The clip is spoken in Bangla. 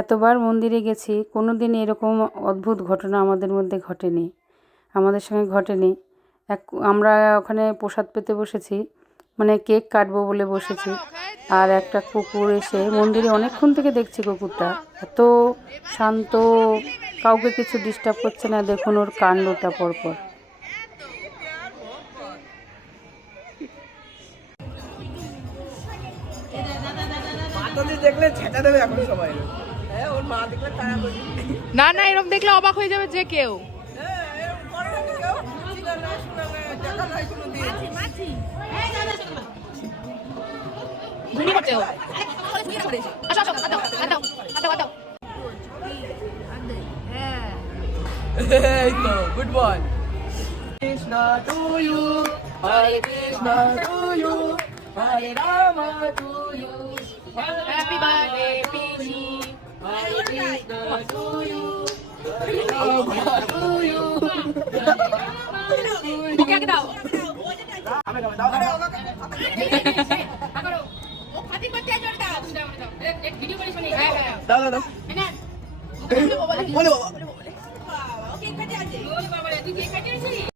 এতবার মন্দিরে গেছি, কোনো দিন এরকম অদ্ভুত ঘটনা আমাদের মধ্যে ঘটেনি, আমাদের সঙ্গে ঘটেনি। আমরা ওখানে প্রসাদ পেতে বসেছি, মানে কেক কাটবো বলে বসেছি, আর একটা কুকুর এসে মন্দিরে অনেকক্ষণ থেকে দেখছি কুকুরটা এত শান্ত, কাউকে কিছু ডিস্টার্ব করছে না। দেখুন ওর কাণ্ডটা পরপর। না না, এরকম দেখলে অবাক হয়ে যাবে যে কেউ। Good one. Krishna to you, Hare Krishna to you, Hare Rama to you, Happy birthday, Piji. Hare Krishna to you, Hare Rama to you. ওকে আগে দাও। দাও দাও বলে বাবা